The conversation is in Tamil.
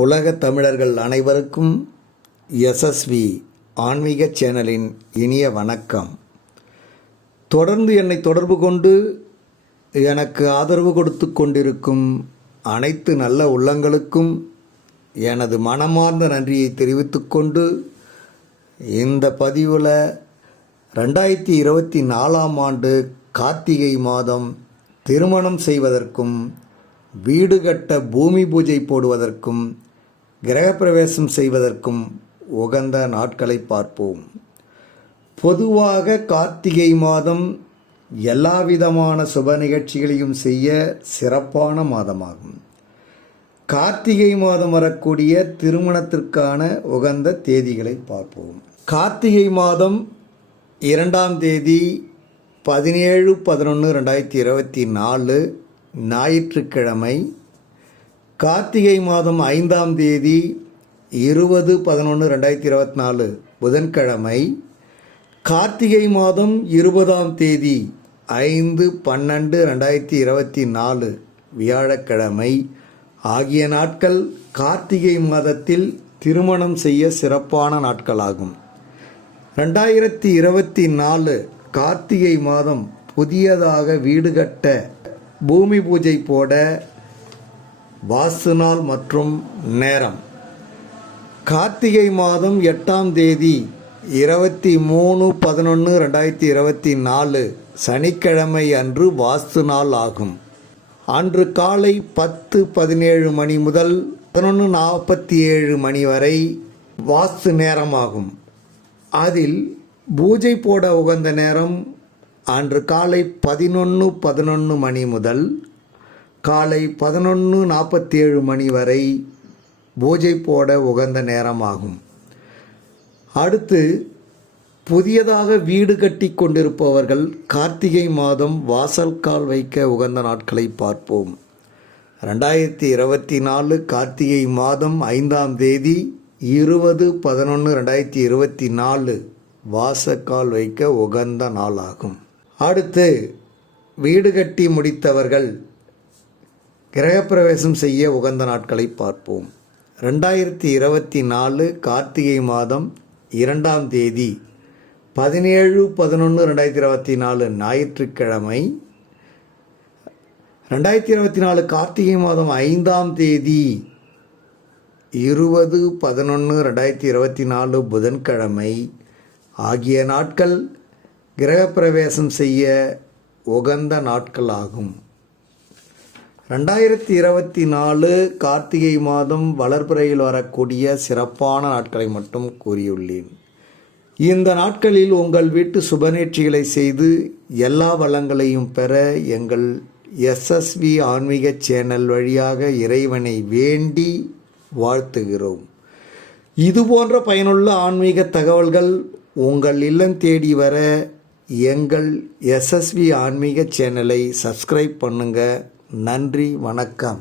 உலக தமிழர்கள் அனைவருக்கும் எஸ்எஸ்வி ஆன்மீக சேனலின் இனிய வணக்கம். தொடர்ந்து என்னை தொடர்பு கொண்டு எனக்கு ஆதரவு கொடுத்து கொண்டிருக்கும் அனைத்து நல்ல உள்ளங்களுக்கும் எனது மனமார்ந்த நன்றியை தெரிவித்துக்கொண்டு இந்த பதிவில் 2024 ஆண்டு கார்த்திகை மாதம் திருமணம் செய்வதற்கும் வீடு கட்ட பூமி பூஜை போடுவதற்கும் கிரகப்பிரவேசம் செய்வதற்கும் உகந்த நாட்களை பார்ப்போம். பொதுவாக கார்த்திகை மாதம் எல்லாவிதமான சுப நிகழ்ச்சிகளையும் செய்ய சிறப்பான மாதமாகும். கார்த்திகை மாதம் வரக்கூடிய திருமணத்திற்கான உகந்த தேதிகளை பார்ப்போம். கார்த்திகை மாதம் 2ஆம் தேதி 17/11/2024 ஞாயிற்றுக்கிழமை. கார்த்திகை மாதம் 5ஆம் தேதி 20/11/2024 புதன்கிழமை. கார்த்திகை மாதம் 20ஆம் தேதி 5/12/2024 வியாழக்கிழமை ஆகிய நாட்கள் கார்த்திகை மாதத்தில் திருமணம் செய்ய சிறப்பான நாட்களாகும். 2024 கார்த்திகை மாதம் புதியதாக வீடு கட்ட பூமி பூஜை போட வாஸ்து நாள் மற்றும் நேரம். கார்த்திகை மாதம் 8ஆம் தேதி 23/11/2024 சனிக்கிழமை அன்று வாஸ்து நாள் ஆகும். அன்று காலை 10:17 மணி முதல் 11:47 மணி வரை வாஸ்து நேரமாகும். அதில் பூஜை போட உகந்த நேரம் அன்று காலை 11:11 மணி முதல் காலை 11:47 மணி வரை பூஜை போட உகந்த நேரமாகும். அடுத்து புதியதாக வீடு கட்டி கொண்டிருப்பவர்கள் கார்த்திகை மாதம் வாசல் கால் வைக்க உகந்த நாட்களை பார்ப்போம். 2024 கார்த்திகை மாதம் 5ஆம் தேதி 20/11/2024 வாசக்கால் வைக்க உகந்த நாளாகும். அடுத்து வீடு கட்டி முடித்தவர்கள் கிரகப்பிரவேசம் செய்ய உகந்த நாட்களை பார்ப்போம். 2024 கார்த்திகை மாதம் 2ஆம் தேதி 17/11/2024 ஞாயிற்றுக்கிழமை. 2024 கார்த்திகை மாதம் 5ஆம் தேதி 20/11/2024 புதன்கிழமை ஆகிய நாட்கள் கிரகப்பிரவேசம் செய்ய உகந்த நாட்களாகும். 2024 கார்த்திகை மாதம் வளர்பிறையில் வரக்கூடிய சிறப்பான நாட்களை மட்டும் கூறியுள்ளேன். இந்த நாட்களில் உங்கள் வீட்டு சுபநேர்ச்சிகளை செய்து எல்லா வளங்களையும் பெற எங்கள் எஸ்எஸ்வி ஆன்மீக சேனல் வழியாக இறைவனை வேண்டி வாழ்த்துகிறோம். இதுபோன்ற பயனுள்ள ஆன்மீக தகவல்கள் உங்கள் இல்லம் தேடி வர எங்கள் எஸ்எஸ்வி ஆன்மீக சேனலை சப்ஸ்கிரைப் பண்ணுங்க. நன்றி, வணக்கம்.